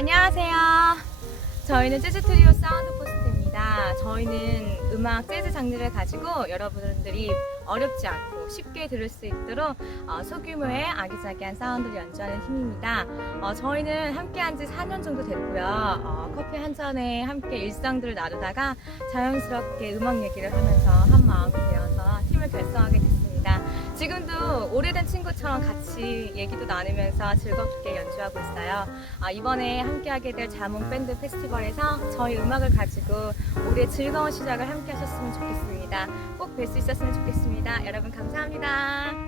안녕하세요. 저희는 재즈 트리오 사운드 포스트입니다. 저희는 음악 재즈 장르를 가지고 여러분들이 어렵지 않고 쉽게 들을 수 있도록 어, 소규모의 아기자기한 사운드를 연주하는 팀입니다. 어, 저희는 함께한 지 4년 정도 됐고요. 어, 커피 한 잔에 함께 일상들을 나누다가 자연스럽게 음악 얘기를 하면서 한 마음 지금도 오래된 친구처럼 같이 얘기도 나누면서 즐겁게 연주하고 있어요. 아, 이번에 함께하게 될 자몽 밴드 페스티벌에서 저희 음악을 가지고 올해 즐거운 시작을 함께 하셨으면 좋겠습니다. 꼭 뵐 수 있었으면 좋겠습니다. 여러분 감사합니다.